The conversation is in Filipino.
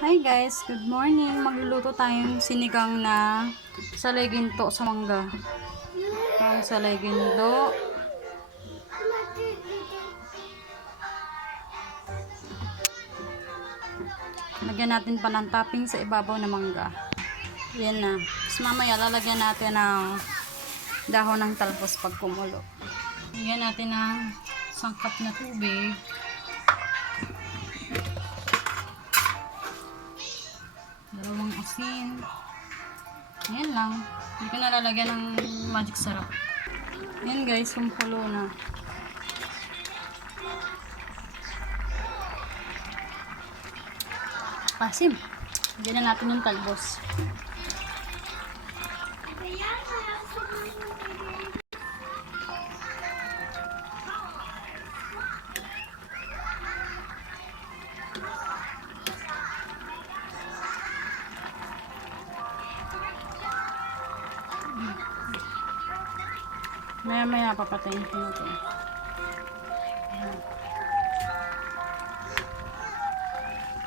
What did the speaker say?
Hi guys, good morning. Magluluto tayong sinigang na salay ginto sa mangga. Ang salay ginto. Lagyan natin pa ng topping sa ibabaw na mangga. Yan na. Tapos mamaya lalagyan natin ng dahon ng talbos pag kumulo. Lagyan natin ng sangkap na tubig. Dalawang asin. Ayan lang. Hindi ko na lalagyan ng magic sarap. Ayan guys, kumukulo na. Pasim. Lagyan na natin yung talbos. Maya-maya papatayin ko na ito.